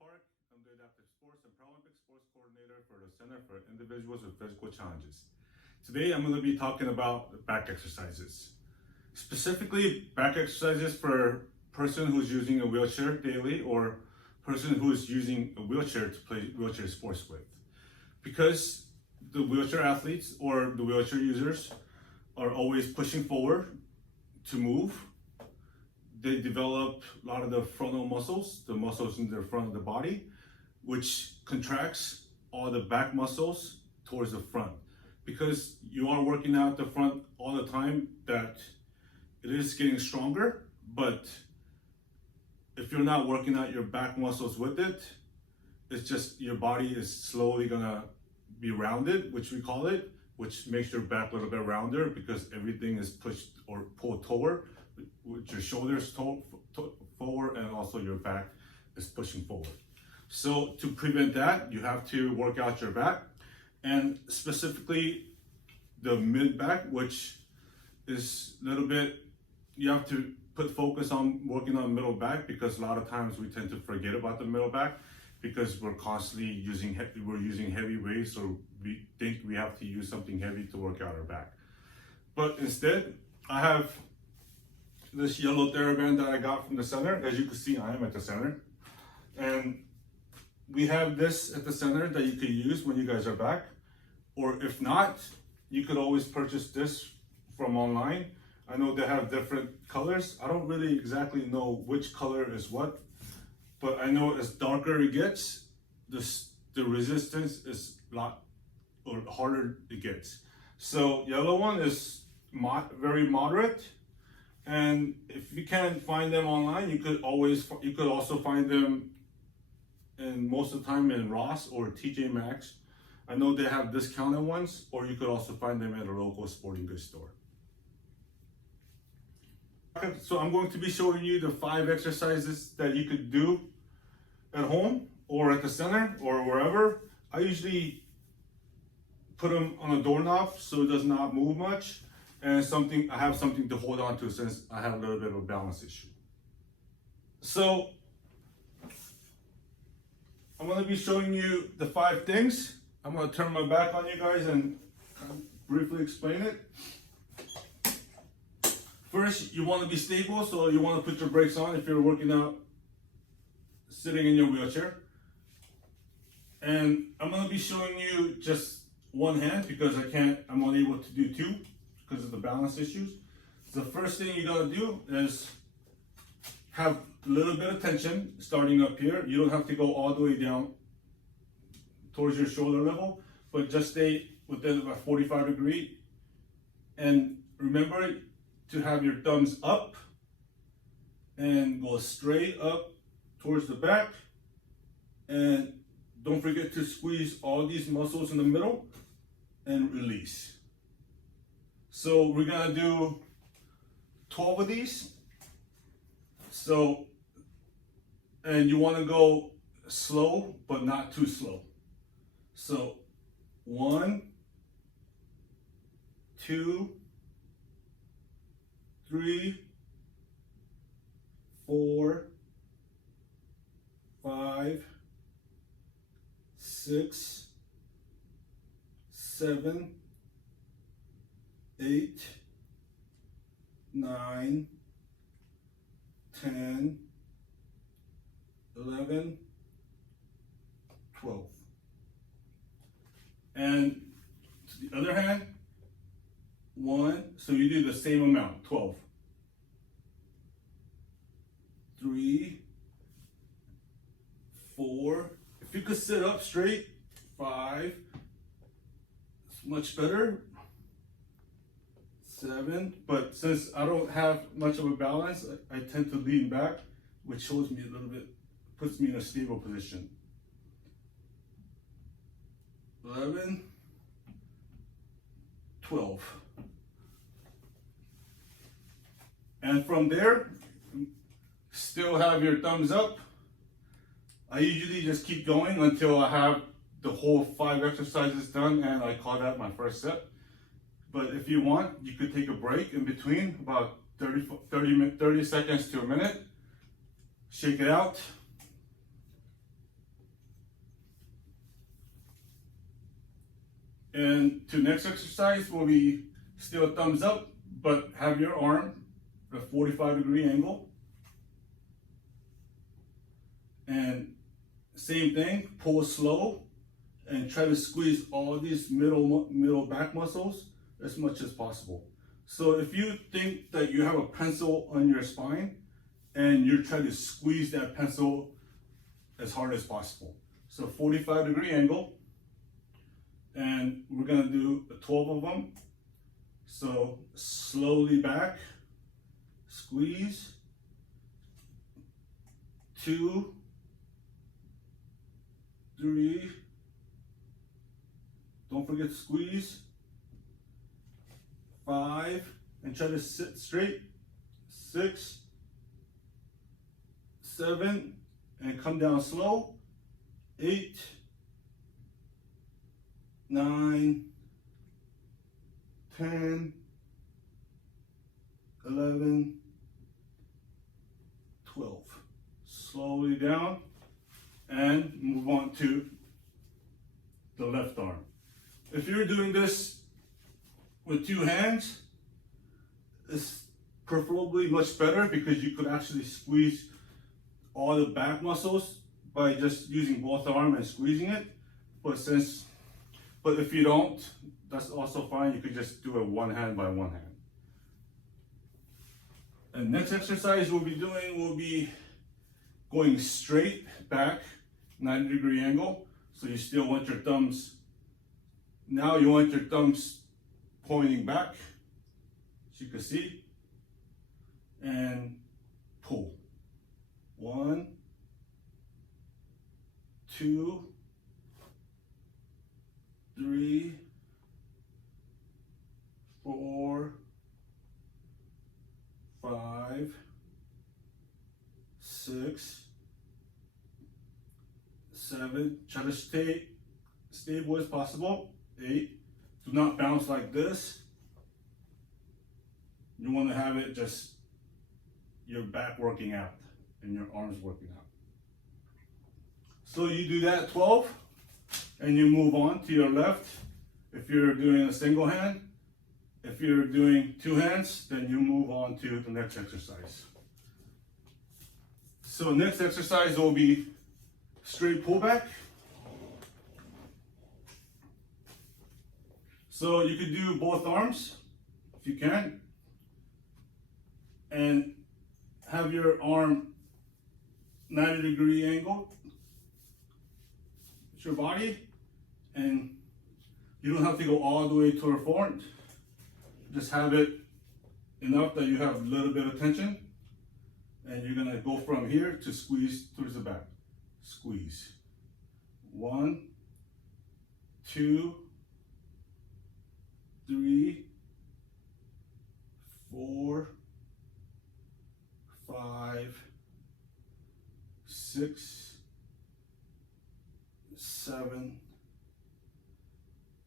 Park. I'm the Adaptive Sports and Paralympic Sports Coordinator for the Center for Individuals with Physical Challenges. Today I'm going to be talking about back exercises. Specifically, back exercises for a person who's using a wheelchair daily or person who's using a wheelchair to play wheelchair sports with. Because the wheelchair athletes or the wheelchair users are always pushing forward to move, they develop a lot of the frontal muscles, the muscles in the front of the body, which contracts all the back muscles towards the front. Because you are working out the front all the time, that it is getting stronger, but if you're not working out your back muscles with it, it's just your body is slowly gonna be rounded, which we call it, which makes your back a little bit rounder because everything is pushed or pulled toward, with your shoulders forward and also your back is pushing forward. So to prevent that, you have to work out your back, and specifically the mid back, which is a little bit, you have to put focus on working on middle back, because a lot of times we tend to forget about the middle back because we're constantly using heavy weights, or we think we have to use something heavy to work out our back. But instead, I have this yellow TheraBand that I got from the center. As you can see, I am at the center. And we have this at the center that you could use when you guys are back. Or if not, you could always purchase this from online. I know they have different colors. I don't really exactly know which color is what, but I know as darker it gets, the resistance is a lot or harder it gets. So yellow one is very moderate, and if you can't find them online, you could also find them in most of the time in Ross or TJ Maxx. I know they have discounted ones, or you could also find them at a local sporting goods store. So I'm going to be showing you the 5 exercises that you could do at home or at the center or wherever. I usually put them on a doorknob so it does not move much, and I have something to hold on to since I have a little bit of a balance issue. So I'm going to be showing you the 5 things. I'm going to turn my back on you guys and briefly explain it. First, you want to be stable, so you want to put your brakes on if you're working out sitting in your wheelchair. And I'm going to be showing you just one hand because I'm unable to do 2 because of the balance issues. So the first thing you got to do is have a little bit of tension starting up here. You don't have to go all the way down towards your shoulder level, but just stay within about 45 degrees. And remember to have your thumbs up and go straight up towards the back, and don't forget to squeeze all these muscles in the middle and release. So we're gonna do 12 of these. So, and you wanna go slow, but not too slow. So 1, 2, 3, 4, 5, 6, 7, 8, 9, 10, 11, 12. And to the other hand, 1, so you do the same amount, 12. 3, 4, if you could sit up straight, 5, it's much better, 7, but since I don't have much of a balance, I tend to lean back, which shows me a little bit, puts me in a stable position. 11, 12. And from there, still have your thumbs up. I usually just keep going until I have the whole 5 exercises done, and I call that my first set. But if you want, you could take a break in between, about 30 seconds to a minute. Shake it out. And to next exercise will be still thumbs up, but have your arm at a 45-degree angle. And same thing, pull slow and try to squeeze all these middle back muscles as much as possible. So if you think that you have a pencil on your spine and you're trying to squeeze that pencil as hard as possible. So 45-degree angle, and we're gonna do 12 of them. So slowly back, squeeze, 2, 3, don't forget to squeeze, 5, and try to sit straight, 6, 7, and come down slow, 8, 9, 10, 11, 12. Slowly down and move on to the left arm. If you're doing this with 2 hands, it's preferably much better because you could actually squeeze all the back muscles by just using both arms and squeezing it. But if you don't, that's also fine. You could just do it one hand by one hand. And next exercise we'll be doing will be going straight back, 90-degree angle. So you still want your thumbs, now you want your thumbs pointing back, as you can see, and pull. 1, 2, 3, 4, 5, 6, 7. Try to stay stable as possible. 8. Do not bounce like this. You want to have it just your back working out and your arms working out. So you do that 12 and you move on to your left. If you're doing a single hand, if you're doing 2 hands, then you move on to the next exercise. So next exercise will be straight pullback. So you could do both arms if you can, and have your arm 90-degree angle. It's your body, and you don't have to go all the way to the front. Just have it enough that you have a little bit of tension, and you're gonna go from here to squeeze towards the back. Squeeze. 1, 2, 3, 4, 5, 6, 7,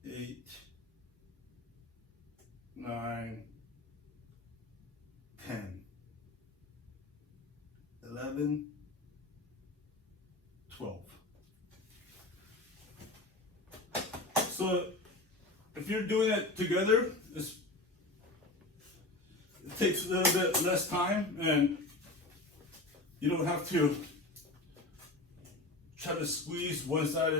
8, 9, 10, 11, 12. So if you're doing it together, it takes a little bit less time, and you don't have to try to squeeze one side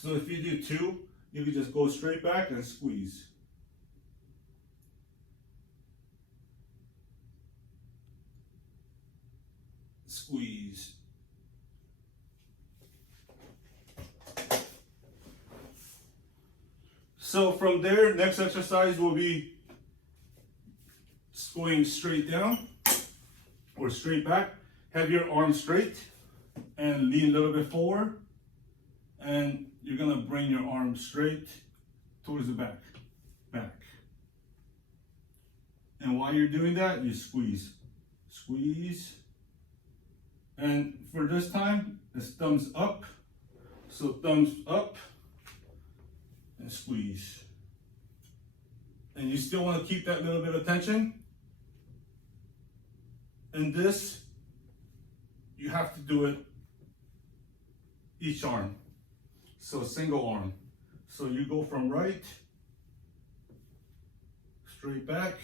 So if you do 2, you can just go straight back and squeeze. Squeeze. So from there, next exercise will be going straight down or straight back. Have your arms straight and lean a little bit forward, and you're gonna bring your arms straight towards the back. And while you're doing that, you squeeze. And for this time, it's thumbs up. So thumbs up and squeeze. And you still want to keep that little bit of tension. And this, you have to do it each arm. So single arm. So you go from right, straight back,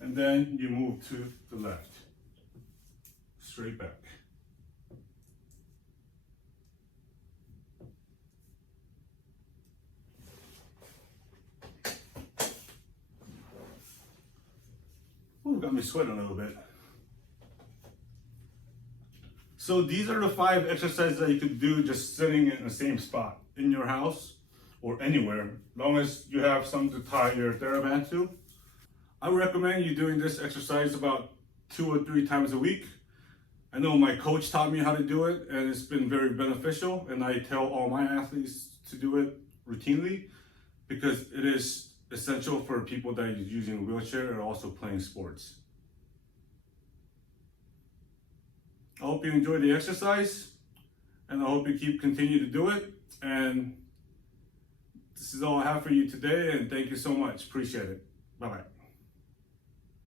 and then you move to the left, straight back. Ooh, got me sweating a little bit. So these are the 5 exercises that you could do just sitting in the same spot in your house or anywhere, as long as you have something to tie your TheraBand to. I recommend you doing this exercise about 2 or 3 times a week. I know my coach taught me how to do it and it's been very beneficial, and I tell all my athletes to do it routinely because it is essential for people that are using a wheelchair and also playing sports. I hope you enjoy the exercise, and I hope you continue to do it. And this is all I have for you today, and thank you so much. Appreciate it. Bye-bye.